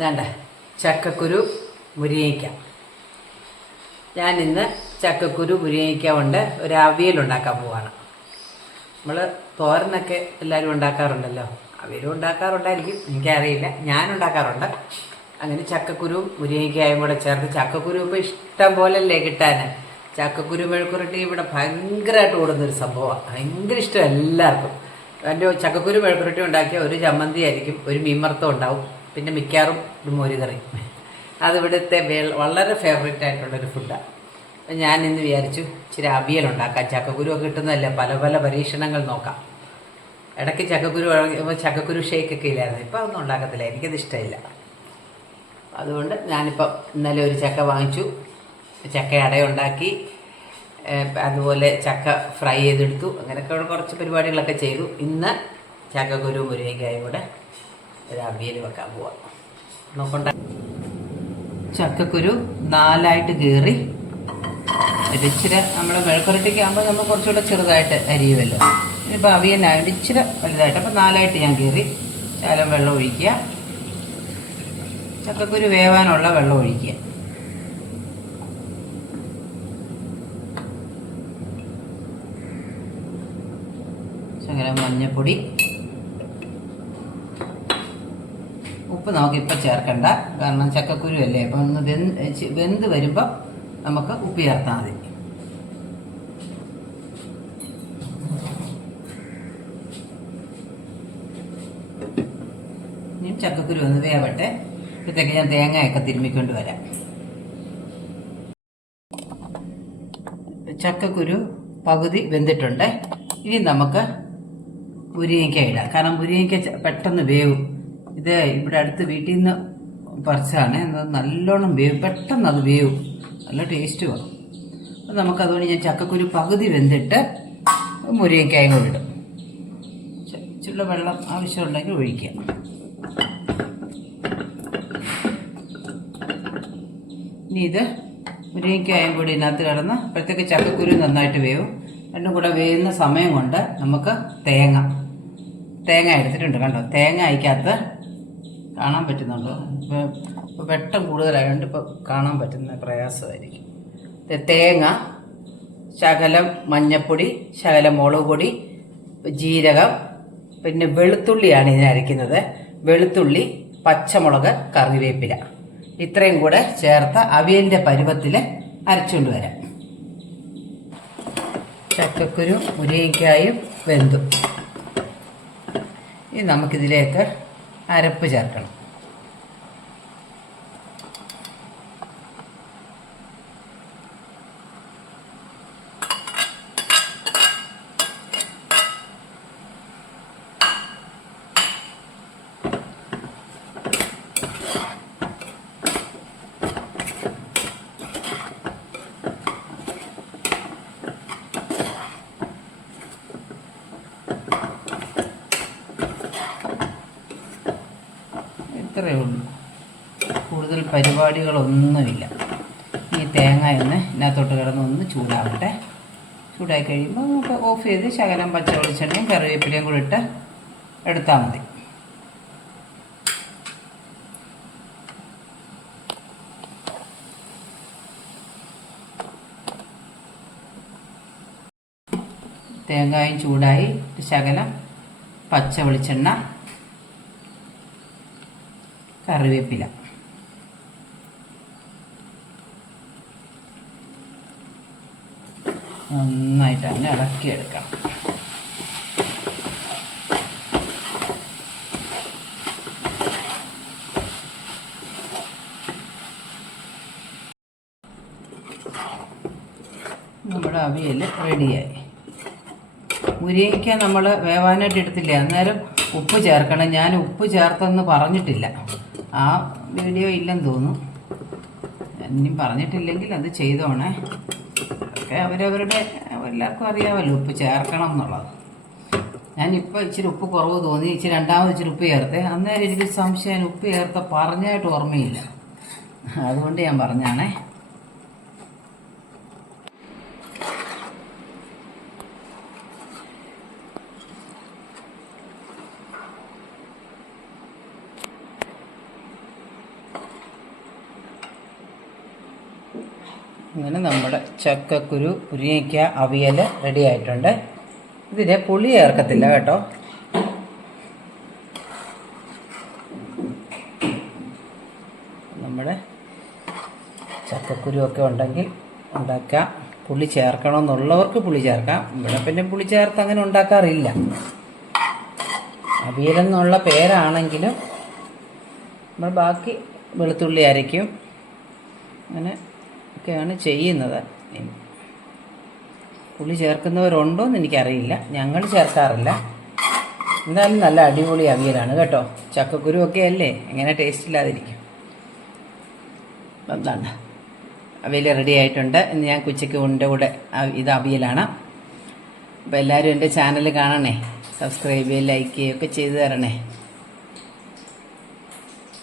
വേണ്ട ചക്കക്കുരു മുരിങ്ങയ്ക്ക. ഞാനിന്ന് ചക്കക്കുരു മുരിങ്ങയ്ക്ക കൊണ്ട് ഒരു അവിയലുണ്ടാക്കാൻ പോവാണ്. നമ്മൾ തോരനൊക്കെ എല്ലാവരും ഉണ്ടാക്കാറുണ്ടല്ലോ, അവിയലും ഉണ്ടാക്കാറുണ്ടായിരിക്കും, എനിക്കറിയില്ല, ഞാനുണ്ടാക്കാറുണ്ട്. അങ്ങനെ ചക്കക്കുരു മുരിങ്ങയ്ക്കായും കൂടെ ചേർത്ത്, ചക്കക്കുരു ഇപ്പോൾ ഇഷ്ടം പോലല്ലേ കിട്ടാൻ. ചക്കക്കുരു മെഴുക്കുരട്ടി ഇവിടെ ഭയങ്കരമായിട്ട് ഓടുന്നൊരു സംഭവമാണ്, ഭയങ്കര ഇഷ്ടം എല്ലാവർക്കും. എൻ്റെ ചക്കക്കുരു മെഴുക്കുരട്ടി ഉണ്ടാക്കിയ ഒരു ചമ്മന്തി ആയിരിക്കും, ഒരു മീൻവറുത്തം ഉണ്ടാവും, പിന്നെ മിക്കാറും ഒരു മോരുകറി. അതിവിടുത്തെ വളരെ ഫേവറേറ്റ് ആയിട്ടുള്ളൊരു ഫുഡാണ്. അപ്പം ഞാൻ ഇന്ന് വിചാരിച്ചു ഇച്ചിരി അവിയലുണ്ടാക്കാം. ചക്കക്കുരു ഒക്കെ കിട്ടുന്നതല്ലേ, പല പല പരീക്ഷണങ്ങൾ നോക്കാം. ഇടയ്ക്ക് ചക്കക്കുരു ഷേക്കൊക്കെ ഇല്ലായിരുന്നു, ഇപ്പം ഒന്നും ഉണ്ടാക്കത്തില്ല, എനിക്കത് ഇഷ്ടമില്ല. അതുകൊണ്ട് ഞാനിപ്പം ഇന്നലെ ഒരു ചക്ക വാങ്ങിച്ചു, ചക്ക അടയുണ്ടാക്കി, അതുപോലെ ചക്ക ഫ്രൈ ചെയ്തെടുത്തു. അങ്ങനെയൊക്കെ കുറച്ച് പരിപാടികളൊക്കെ ചെയ്തു. ഇന്ന് ചക്കക്കുരു മുരിങ്ങയ്ക്കായും കൂടെ ഒരു അവിയൽ വെക്കാൻ പോവാം. നോക്കണ്ട, ചക്കക്കുരു 4 കീറി ഇച്ചിരി നമ്മൾ മെഴുക്കുരട്ടിക്ക് ആകുമ്പോൾ നമ്മൾ കുറച്ചുകൂടെ ചെറുതായിട്ട് അരിയുമല്ലോ. ഇനിയിപ്പോൾ അവിയലായതുകൊണ്ട് ഇച്ചിരി വലുതായിട്ട്, അപ്പോൾ 4 ഞാൻ കീറി. ശകലം വെള്ളം ഒഴിക്കുക, ചക്കക്കുരു വേവാനുള്ള വെള്ളം ഒഴിക്കുക. ശകലം മഞ്ഞൾപ്പൊടി, ഉപ്പ് നമുക്കിപ്പോൾ ചേർക്കണ്ട, കാരണം ചക്കക്കുരു അല്ലേ. അപ്പം ഒന്ന് വെന്ത് വരുമ്പോൾ നമുക്ക് ഉപ്പ് ചേർത്താൽ മതി. ഇനി ചക്കക്കുരു ഒന്ന് വേവട്ടെ, ഇപ്പോഴത്തേക്ക് ഞാൻ തേങ്ങയൊക്കെ തിരുമ്മിക്കൊണ്ട് വരാം. ചക്കക്കുരു പകുതി വെന്തിട്ടുണ്ട്. ഇനി നമുക്ക് മുരിങ്ങയ്ക്ക ഇടാം, കാരണം മുരിങ്ങയ്ക്ക പെട്ടെന്ന് വേവും. ഇത് ഇവിടെ അടുത്ത് വീട്ടിൽ നിന്ന് പറിച്ചാണ്, നല്ലോണം വേവും, പെട്ടെന്ന് അത് വേവും, നല്ല ടേസ്റ്റുമാണ്. അപ്പം നമുക്കതുകൊണ്ട് ഞാൻ ചക്കക്കുരു പകുതി വെന്തിട്ട് മുരിങ്ങയ്ക്കായും കൂടി ഇടും. ഇച്ചിരി വെള്ളം ആവശ്യമുണ്ടെങ്കിൽ ഒഴിക്കുക. ഇനി ഇത് മുരിങ്ങയ്ക്കായും കൂടി ഇതിനകത്ത് കിടന്ന് അപ്പോഴത്തേക്ക് ചക്കക്കുരു നന്നായിട്ട് വേവും. രണ്ടും കൂടെ വേവുന്ന സമയം കൊണ്ട് നമുക്ക് തേങ്ങ എടുത്തിട്ടുണ്ട്, കണ്ടോ. തേങ്ങ അയക്കകത്ത് കാണാൻ പറ്റുന്നുണ്ടോ? ഇപ്പോൾ വെട്ടം കൂടുതലായതുകൊണ്ട് ഇപ്പോൾ കാണാൻ പറ്റുന്ന പ്രയാസമായിരിക്കും. തേങ്ങ, ശകലം മഞ്ഞൾപ്പൊടി, ശകലം മുളക് പൊടി, ജീരകം, പിന്നെ വെളുത്തുള്ളിയാണ് ഇതിനരയ്ക്കുന്നത്. വെളുത്തുള്ളി, പച്ചമുളക്, കറിവേപ്പില, ഇത്രയും കൂടെ ചേർത്ത് അവിയലിൻ്റെ പരുവത്തിൽ അരച്ചുകൊണ്ട് വരാം. ചക്കക്കുരു മുരിങ്ങയ്ക്കായും വെന്തു. ഇനി നമുക്കിതിലേക്ക് അരപ്പ് ചേർക്കണം. ഇത്രയേ ഉള്ളൂ, കൂടുതൽ പരിപാടികളൊന്നുമില്ല. ഈ തേങ്ങ ഒന്ന് ഇതിനകത്തോട്ട് കിടന്നൊന്ന് ചൂടാവട്ടെ. ചൂടായി കഴിയുമ്പോൾ നമുക്ക് ഓഫ് ചെയ്ത് ശകലം പച്ച വെളിച്ചെണ്ണയും കറിവേപ്പിലയും കൂടി ഇട്ട് എടുത്താൽ മതി. തേങ്ങയും ചൂടായി, ശകലം പച്ച വെളിച്ചെണ്ണ, കറിവേപ്പില, നന്നായിട്ട് തന്നെ ഇളക്കിയെടുക്കണം. നമ്മുടെ അവിയൽ റെഡിയായി. മുരിങ്ങയ്ക്ക നമ്മൾ വേവാനായിട്ട് എടുത്തില്ലേ, അന്നേരം ഉപ്പ് ചേർക്കണം. ഞാൻ ഉപ്പ് ചേർത്തെന്ന് പറഞ്ഞിട്ടില്ല, ആ വീഡിയോ ഇല്ലെന്ന് തോന്നുന്നു. ഇനിയും പറഞ്ഞിട്ടില്ലെങ്കിൽ അത് ചെയ്തോണേ. ഒക്കെ അവരവരുടെ എല്ലാവർക്കും അറിയാമല്ലോ ഉപ്പ് ചേർക്കണം എന്നുള്ളത്. ഞാനിപ്പോൾ ഇച്ചിരി ഉപ്പ് കുറവ് തോന്നി, രണ്ടാമത് ഇച്ചിരി ഉപ്പ് ചേർത്തേ. അന്നേരം എനിക്ക് സംശയം, ഉപ്പ് ചേർത്ത പറഞ്ഞായിട്ട് ഓർമ്മയില്ല, അതുകൊണ്ട് ഞാൻ പറഞ്ഞാണേ. അങ്ങനെ നമ്മുടെ ചക്കക്കുരു മുരിങ്ങയ്ക്ക അവിയൽ റെഡി ആയിട്ടുണ്ട്. ഇതിന് പുളി ചേർക്കത്തില്ല കേട്ടോ. നമ്മുടെ ചക്കക്കുരു ഒക്കെ ഉണ്ടെങ്കിൽ ഉണ്ടാക്കാം. പുളി ചേർക്കണമെന്നുള്ളവർക്ക് പുളി ചേർക്കാം. ഇവിടെ പിന്നെ പുളി ചേർത്ത് അങ്ങനെ ഉണ്ടാക്കാറില്ല. അവിയലെന്നുള്ള പേരാണെങ്കിലും നമ്മൾ ബാക്കി വെളുത്തുള്ളി അരയ്ക്കും, അങ്ങനെ ഒക്കെയാണ് ചെയ്യുന്നത്. പുളി ചേർക്കുന്നവരുണ്ടോ എന്ന് എനിക്കറിയില്ല, ഞങ്ങൾ ചേർക്കാറില്ല. എന്തായാലും നല്ല അടിപൊളി അവിയലാണ് കേട്ടോ. ചക്കക്കുരു ഒക്കെ അല്ലേ, എങ്ങനെ ടേസ്റ്റ് ഇല്ലാതിരിക്കും. എന്താണ് അവിയൽ റെഡി ആയിട്ടുണ്ട്. ഇന്ന് ഞാൻ ഉച്ചയ്ക്ക് കൂടെ ഇത് അവിയലാണ്. അപ്പോൾ എല്ലാവരും എൻ്റെ ചാനൽ കാണണേ, സബ്സ്ക്രൈബ് ചെയ്യുക, ലൈക്ക് ചെയ്യുകയൊക്കെ ചെയ്തു തരണേ.